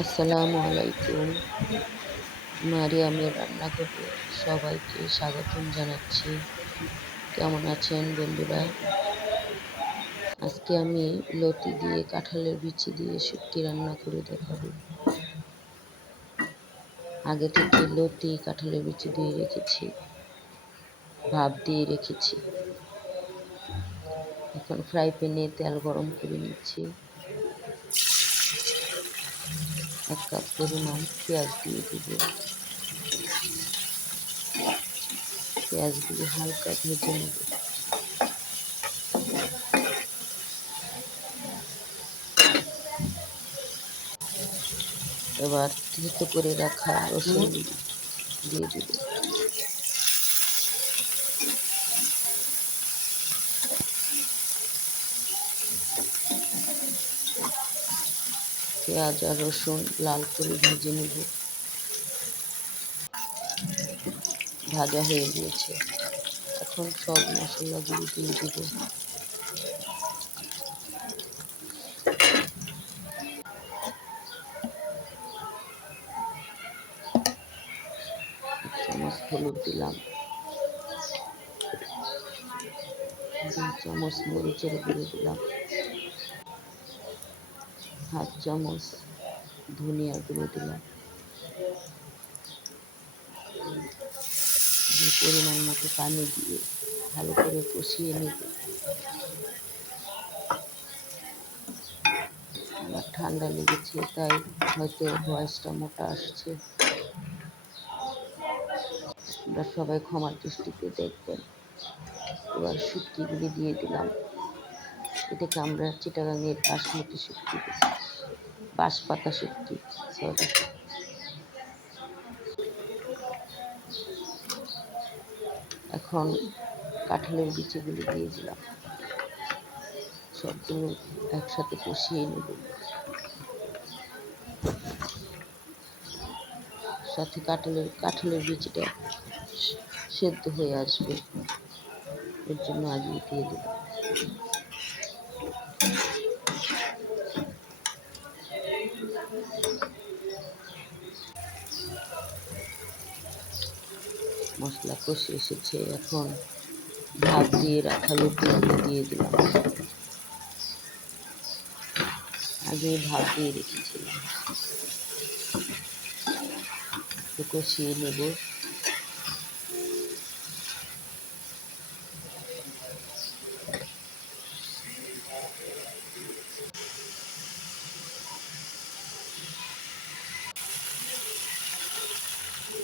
আসসালামু আলাইকুম। মারিয়ামের রান্নাঘরে সবাইকে স্বাগতম জানাচ্ছি। কেমন আছেন বন্ধুরা? আজকে আমি লতি দিয়ে কাঁঠালের বিচি দিয়ে শুটকি রান্না করে দেখাবো। আগে থেকে লতি কাঁঠালের বিচি দিয়ে রেখেছি, ভাপ দিয়ে রেখেছি। এখন ফ্রাই প্যানে তেল গরম করে নিচ্ছি। 1 কাপ পরিমাণ পেঁয়াজ দিয়ে দিব। পেঁয়াজগুলি হালকা ভেজে নেব। এবার থেতো করে রাখা রসুন দিয়ে দিব। পেঁয়াজ আর রসুন লাল করে ভেজে নেব। ভাজা হয়ে গিয়েছে, এখন সব মশলাগুলো দিয়ে দিব। চামচ হলুদ দিলাম, 2 চামচ মরিচের গুঁড়ো দিলাম, 1/2 চামচ ধনিয়ার গুঁড়ো দিলাম। পরিমাণ মতো পানি দিয়ে ভালো করে কষিয়ে নেব। আমার ঠান্ডা লেগেছে, তাই হয়তো ভয়েসটা মোটা আসছে। আপনারা সবাই ক্ষমার দৃষ্টিতে দেখবেন। এবার শুটকিগুলি দিয়ে দিলাম। এটাকে আমরা চিটাগাঙের বাসমতি শুটকি বলি, বাঁশপাতা শুটকি, সরি। এখন কাঁঠালের বিচিগুলি দিয়ে দিলাম। সবগুলো একসাথে কষিয়ে নেব। সাথে কাঁঠালের বিচিটা সেদ্ধ হয়ে আসবে, এর জন্য আগিয়ে দিয়ে দিলাম। মশলা কষে এসেছে, এখন ভাপ দিয়ে রাখা লতিগুলো দিয়ে দিলাম। আগে ভাপ দিয়ে রেখেছিলাম, একটু কষিয়ে নেব।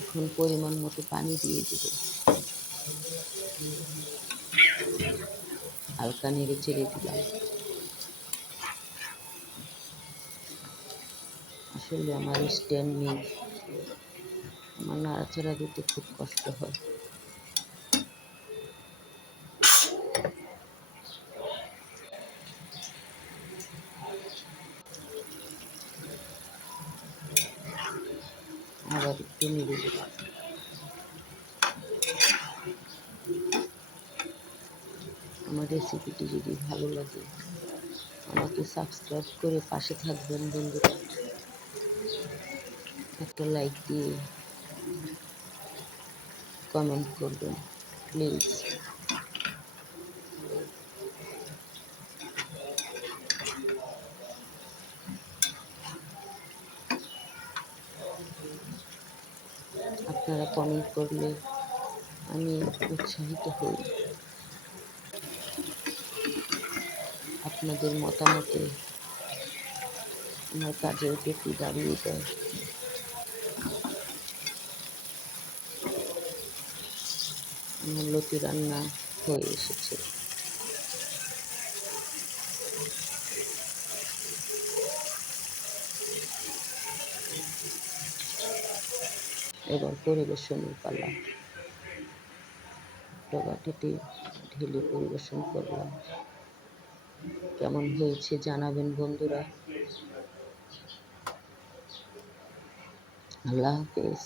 এখন পরিমাণ মতো পানি দিয়ে দেব। হালকা নেড়ে চেড়ে দিলাম। আসলে আমার স্ট্যান্ড নেই, আমার নাড়াচাড়া দিতে খুব কষ্ট হয়। আবার একটু নেড়ে দিলাম। আমার রেসিপিটি যদি ভালো লাগে আমাকে সাবস্ক্রাইব করে পাশে থাকবেন বন্ধুরা। একটা লাইক দিয়ে কমেন্ট করবেন প্লিজ। আপনারা কমেন্ট করলে আমি উৎসাহিত হই। আপনাদের মতামতে আমার কাজের গতি বাড়িয়ে দেয়। আমার লতি রান্না হয়ে এসেছে। এবার পরিবেশনের পালা। একটা বাটিতে ঢেলে পরিবেশন করলাম। কেমন হয়েছে জানাবেন বন্ধুরা। আল্লাহ হাফেজ।